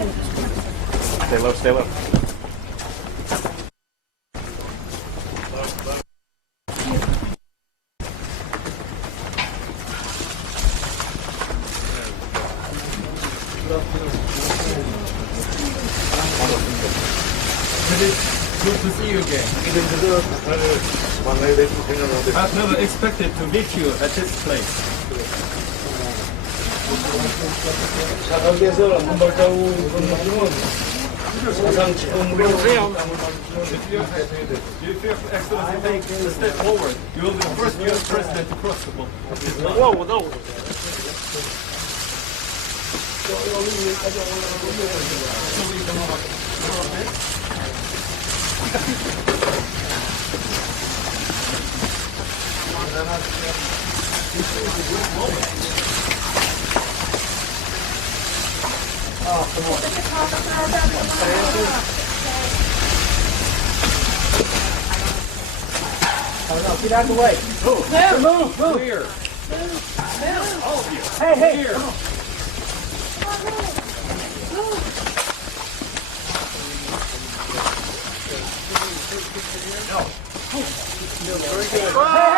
Stay low, stay low. Good to see you again. I've never expected to meet you at this place. 사각에서 한 발자국 건너면 사상 처음으로 If your Excellency takes a step forward, you will be the first U.S. president to cross the line. Get out of the way. Move! Clear! All of you! Hey, hey! Here!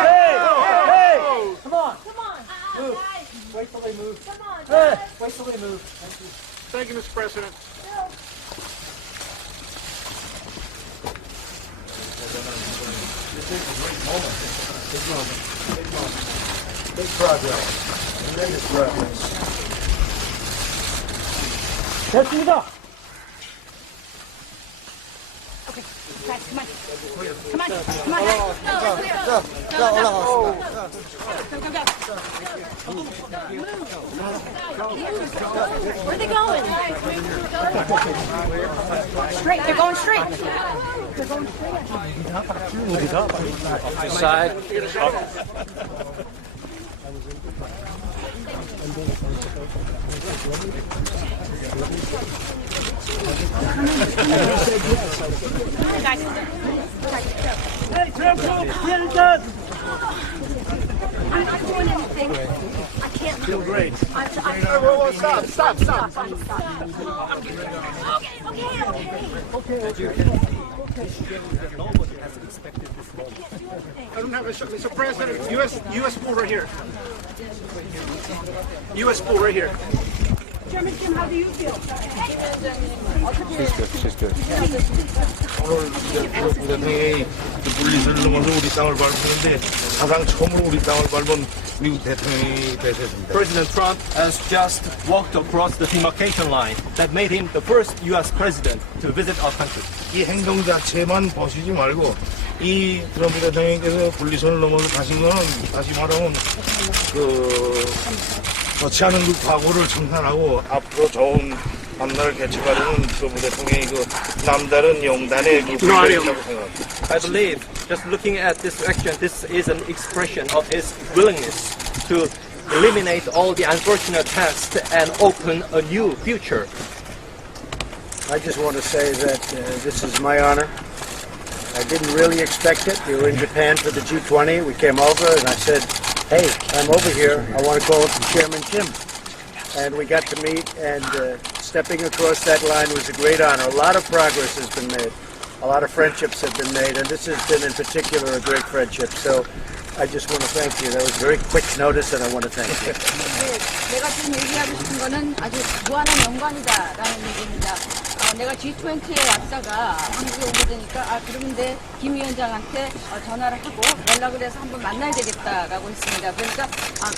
Hey! Come on. Come on. Move. Guys, Wait till they move. come on. Hey, guys. wait till they move. Thank you. Thank you, Mr. President. Big progress. Tremendous progress. 됐습니다. Okay, guys, come on. Come on. Come on. 자, 올라갔습니다. Where are they going? Straight. They're going straight. They're going straight. Side. Guys. Hey, Trump, get it done. I'm not doing anything. I can't. Feel great. Stop. I don't have a shot. Mr. President, U.S. pool right here. U.S. pool right here. Chairman Jim, how do you feel? She's good. 오늘 트럼프 대통령이 분리선을 넘어서 우리 땅을 밟았는데 사상 처음으로 우리 땅을 밟은 미국 대통령이 되셨습니다. President Trump has just walked across the demarcation line that made him the first U.S. president to visit our country. 이 행동 자체만 보시지 말고 이 트럼프 대통령께서 분리선을 넘어서 가신 거는 다시 말하면 좋지 않은 그 과거를 청산하고 앞으로 좋은 앞날을 개척하려는 트럼프 대통령의 그 남다른 용단의 그 분별이라고 생각합니다. I believe, just looking at this action, this is an expression of his willingness to eliminate all the unfortunate past and open a new future. I just want to say that this is my honor. I didn't really expect it. We were in Japan for the G20. We came over and I said, hey, I'm over here. I want to call to Chairman Jim. And we got to meet, and stepping across that line was a great honor. A lot of progress has been made. A lot of friendships have been made, and this has been in particular a great friendship. So I just want to thank you. That was very quick notice, and I want to thank you. 내가 지금 얘기하고 싶은 거는 아주 무한한 영광이다라는 얘기입니다. 내가 G20에 왔다가 한국에 오게 되니까 그런데 김 위원장한테 전화를 하고 연락을 해서 한번 만나야 되겠다라고 했습니다. 그러니까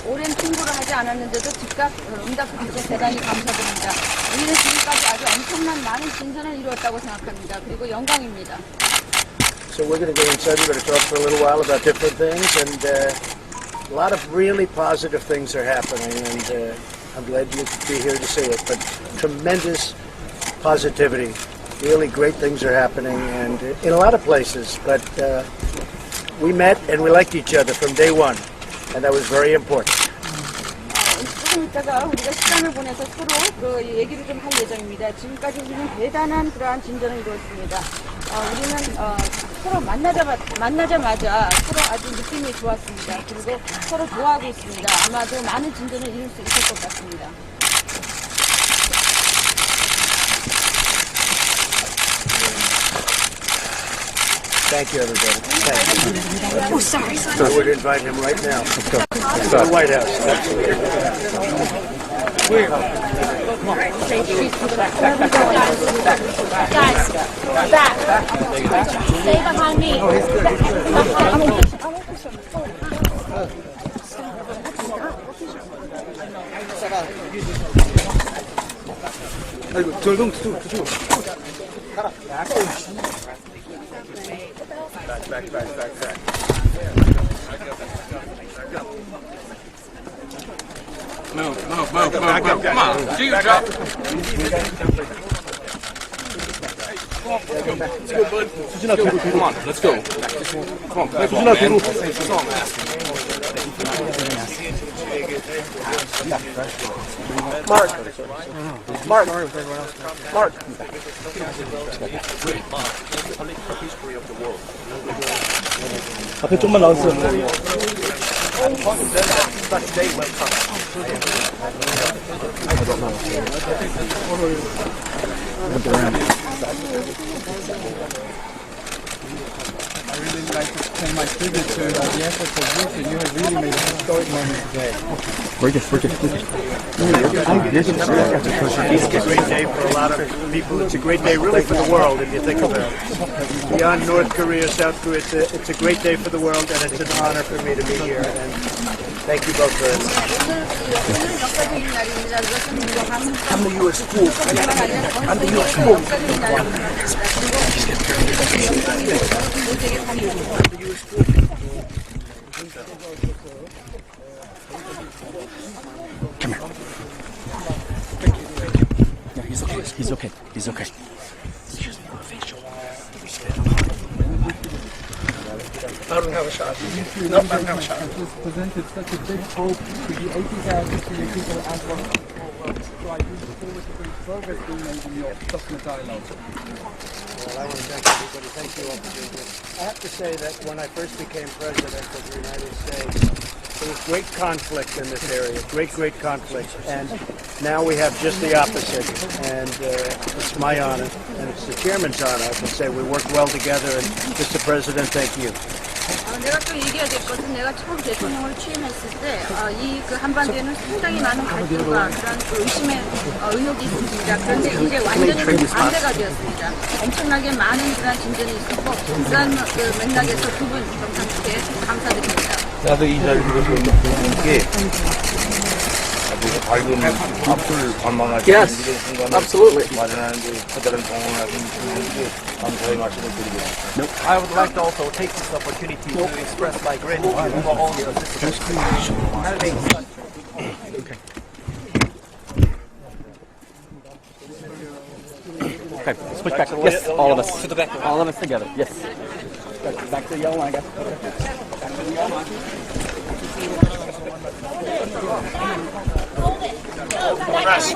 오랜 통보를 하지 않았는데도 즉각 응답해 주셔서 대단히 감사드립니다. 우리는 지금까지 아주 엄청난 많은 진전을 이루었다고 생각합니다. 그리고 영광입니다. So we're going to go inside. We're going to talk for a little while about different things, and a lot of really positive things are happening, and I'm glad you could be here to see it. But tremendous positivity, really great things are happening, and in a lot of places. But we met and we liked each other from day one, and that was very important. 조금 있다가 우리가 시간을 보내서 서로 그 얘기를 좀 할 예정입니다. 지금까지 우리는 대단한 그러한 진전을 이루었습니다. 우리는 서로 만나자마자 서로 아주 느낌이 좋았습니다. 그리고 서로 좋아하고 있습니다. 아마도 많은 진전을 이룰 수 있을 것 같습니다. Thank you, everybody. Thank you. Oh, sorry. I would invite him right now. Let's go. To the White House. Guys, back. Stay behind me. Back. Move. Come on. Do your job. Come on, let's go. Come on, play ball, man. That's all I'm asking. Mark. 앞에 좀만 나왔어. I really like to pay my tribute to the efforts of Ruth, and you have really made a historic moment today. It's a great day for a lot of people. It's a great day really for the world if you think about it. Beyond North Korea, South Korea, it's a great day for the world, and it's an honor for me to be here. And thank you both very much. 오늘 역사적인 날입니다. 이것은 I'm the U.S. fool. I'm the U.S. fool. He's okay. I don't have a shot. Has presented such a big hope to the 80,000 Syrian people and for so I really look forward to the progress being made in your subsequent dialogue. Well, I want to thank everybody. Thank you all for being here. I have to say that when I first became president of the United States, there was great conflict in this area, great conflict. And now we have just the opposite. And it's my honor, and it's the chairman's honor, I can say we work well together. And Mr. President, thank you. 내가 또 얘기해야 될 것은 내가 처음 대통령으로 취임했을 때 이 그 한반도에는 상당히 많은 갈등과 그런 그 의심의 의혹이 있습니다. 그런데 이제 완전히 반대가 되었습니다. 엄청나게 많은 그런 진전이 있었고 그런 그 맥락에서 두 분 정상께 감사드립니다. 나도 이 자리에서 보는 게 아주 밝은 앞을 관망하시는 이런 순간을 마련하는 게 커다란 경험을 하시는 감사의 말씀을 드리겠습니다. I would like to also take this opportunity to express my gratitude for all your assistance. Okay, switch back. Yes, all of us. To the back. All of us together. Yes. Back to the yellow line, guys. Back to the yellow line.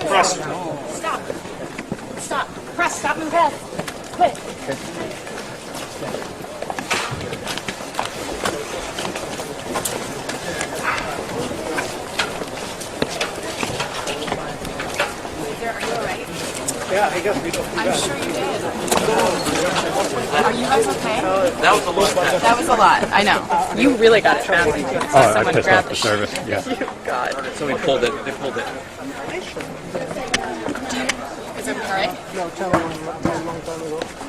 Press. Stop. Press. Stop and press. Quick. Yeah, I guess we don't. I'm sure you did. Are you guys okay? That was a lot. That was a lot. I know. You really got it fast. Someone grabbed the service. Yeah. God. So we pulled it. They pulled it. Is it all right?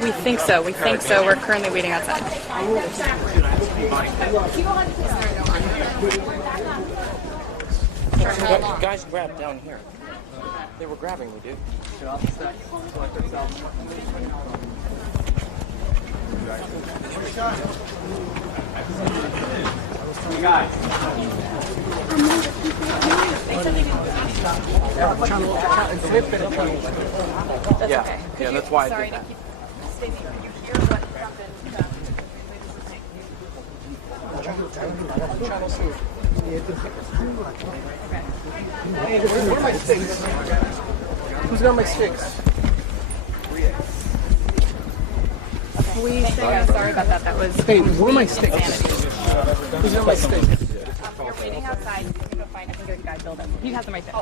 We think so. We're currently waiting outside. Guys grabbed down here. They were grabbing me, dude. Yeah, that's why I did that. Who's got my sticks? We say sorry about that. That was. Hey, where are my sticks? Insanity. Who's got my sticks? You're waiting outside. You can go find. I think there's a guy building. He has them right there.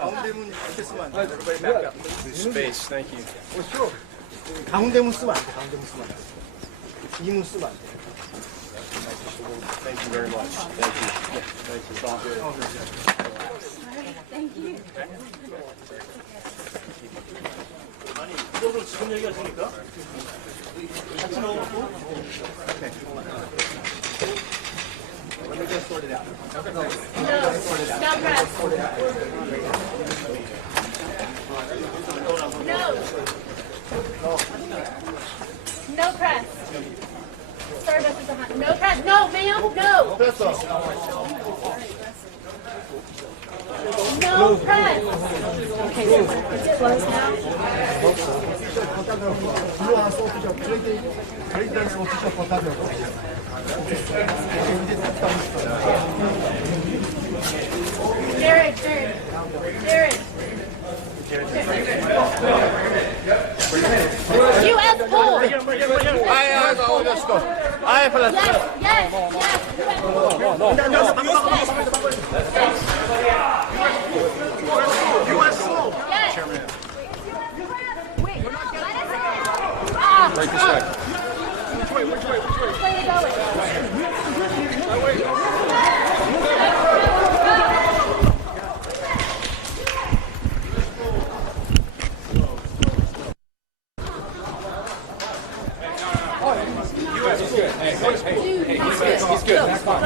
Everybody back up. Space, thank you. 가운데 문 쓰면 안 돼. 가운데 문 쓰면 안 돼. 이 문 쓰면 안 돼. Thank you very much. Thank you. Thank you. It's all good. Thank you. 이거를 지금 얘기하시니까? 같이 넣어놓고? No press. No press. Service is behind. No press. No, ma'am. No. No press. Okay, so it's closed now. Jared. U.S. pull. Yes. Right this way. Which way to go He's good. That's fine.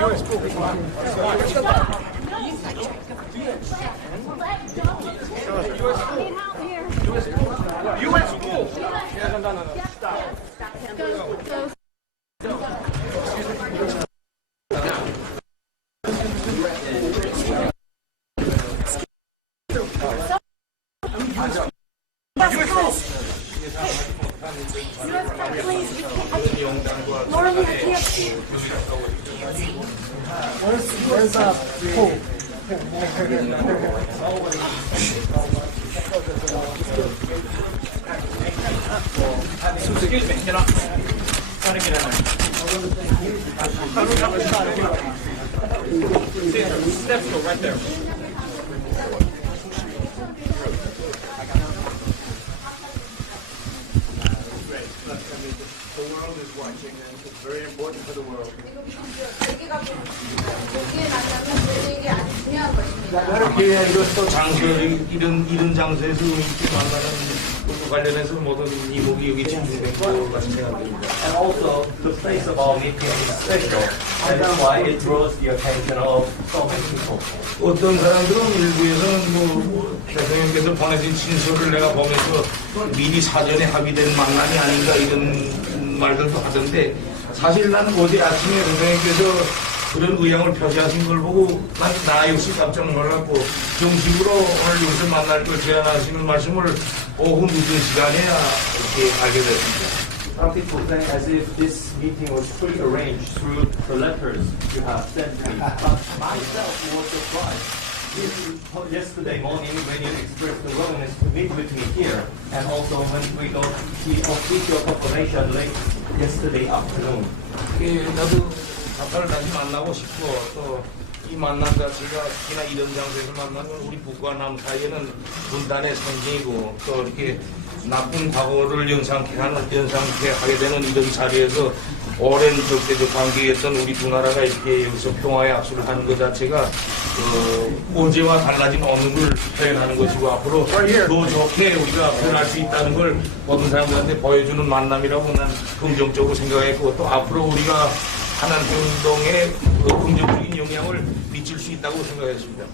US school! Where's pool? Excuse me, get up. Trying to get in there. See, steps go right there. The world is watching and it's very important for the world. 이렇게 이것도 장소를 이런 장소에서 이렇게 만나는 것과 관련해서 모든 이목이 여기 집중된 것 같은 생각입니다. And also, the place of our meeting is special. And that's why it draws the attention of so many people. 어떤 사람들은 일부에서는 대통령께서 보내신 친서를 내가 보면서 미리 사전에 합의된 만남이 아닌가 이런 말들도 하던데 사실 나는 어제 아침에 대통령께서 그런 의향을 표시하신 걸 보고 나 역시 깜짝 놀랐고 정식으로 오늘 여기서 만날 걸 제안하시는 말씀을 오후 늦은 시간에야 이렇게 알게 됐습니다. Some people think as if this meeting was pre-arranged through the letters you have sent to me. But myself was surprised. Yesterday morning when you expressed the willingness to meet with me here, and also when we got the official confirmation late yesterday afternoon. 나도 아빠를 다시 만나고 싶고 또 이 만남 자체가 특히나 이런 장소에서 만나면 우리 북과 남 사이에는 분단의 상징이고 또 이렇게 나쁜 과거를 연상케 하게 되는 이런 자리에서 오랜 적대적 관계였던 우리 두 나라가 이렇게 여기서 평화의 악수를 하는 것 자체가 어제와 달라진 어느 걸 표현하는 것이고 앞으로 더 좋게 우리가 변할 수 있다는 걸 모든 사람들한테 보여주는 만남이라고 난 긍정적으로 생각했고 또 앞으로 우리가 하는 행동에 긍정적인 영향을 미칠 수 있다고 생각했습니다.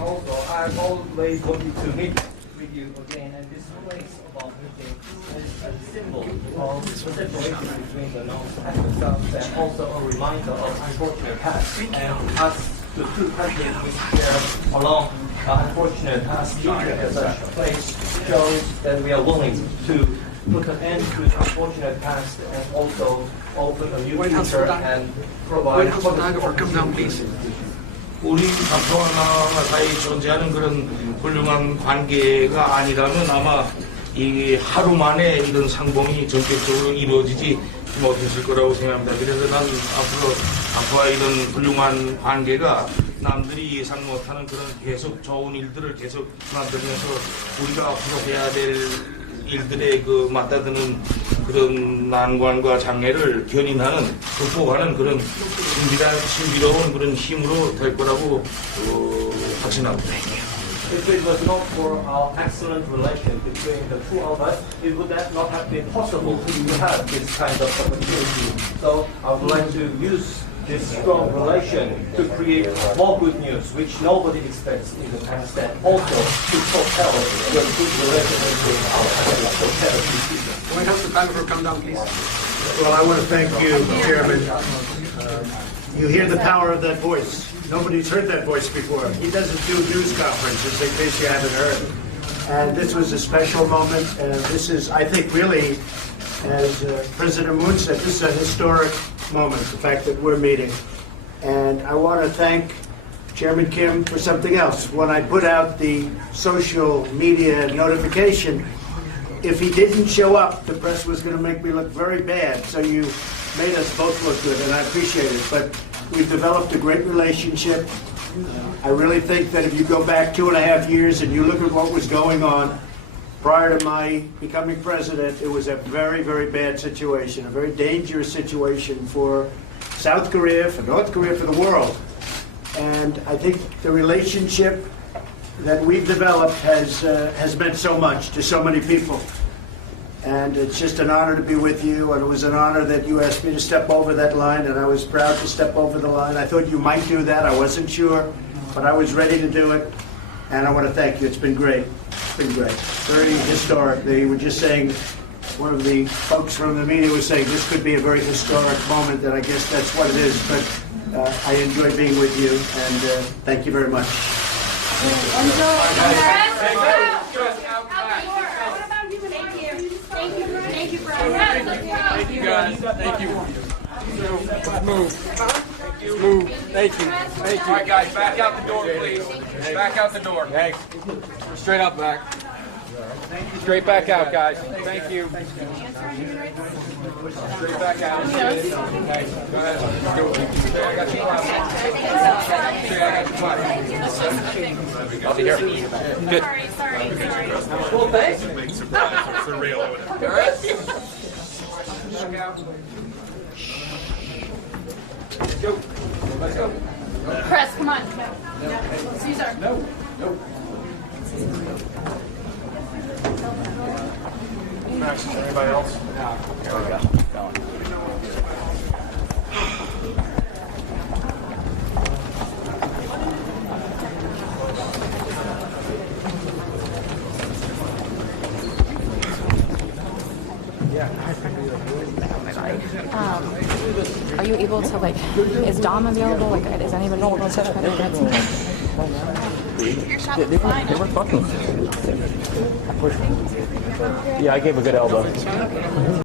Also, I've always wanted to meet with you again, and this place of our meeting is a symbol of the separation between the North and the South, and also a reminder of unfortunate past. And as the two countries which share along unfortunate past, meeting at such a place shows that we are willing to put an end to the unfortunate past and also open a new future and provide positive. 우리 남편과 나 사이에 존재하는 그런 훌륭한 관계가 아니라면 아마 이 하루 만에 이런 상봉이 전격적으로 이루어지지 못했을 거라고 생각합니다. 그래서 난 앞으로 아빠와 이런 훌륭한 관계가 남들이 예상 못하는 그런 계속 좋은 일들을 계속 만들면서 우리가 앞으로 해야 될 일들에 그 맞닿는 그런 난관과 장애를 견인하는 극복하는 그런 신비로운 그런 힘으로 될 거라고 확신합니다. If it was not for our excellent relation between the two of us, it would not have been possible to have this kind of opportunity. So I would like to use this strong relation to create more good news, which nobody expects in the past, and also to propel the good relationship with our hotel people. Can we have the photographer come down, please? Well, I want to thank you, Chairman. You hear the power of that voice. Nobody's heard that voice before. He doesn't do news conferences, in case you haven't heard. And this was a special moment, and this is, I think, really, as President Moon said, this is a historic moment, the fact that we're meeting. And I want to thank Chairman Kim for something else. When I put out the social media notification, if he didn't show up, the press was going to make me look very bad. So you made us both look good, and I appreciate it. But we've developed a great relationship. I really think that if you go back 2.5 years and you look at what was going on prior to my becoming president, it was a very, very bad situation, a very dangerous situation for South Korea, for North Korea, for the world. And I think the relationship that we've developed has meant so much to so many people. And it's just an honor to be with you, and it was an honor that you asked me to step over that line, and I was proud to step over the line. I thought you might do that. I wasn't sure, but I was ready to do it, and I want to thank you. It's been great. It's been great. Very historic. They were just saying, one of the folks from the media was saying this could be a very historic moment, and I guess that's what it is. But I enjoy being with you, and thank you very much. Thank you, guys. Thank you. Move. Move. Thank you. Thank you. All right, guys, back out the door, please. Back out the door. Thanks. Straight up back. Straight back out, guys. Thank you. Straight back out. Thanks. Go ahead. Let's go. I got you. I'll be here. Good. Sorry. Well, thanks. For real. All right. Back out. Let's go. Let's go. Chris, come on. No. Caesar. No. No. Max, anybody else? There we go. Are you able to, like, is Dom available? Like, is anybody able to touch my grab some? They were fucking. Yeah, I gave a good elbow.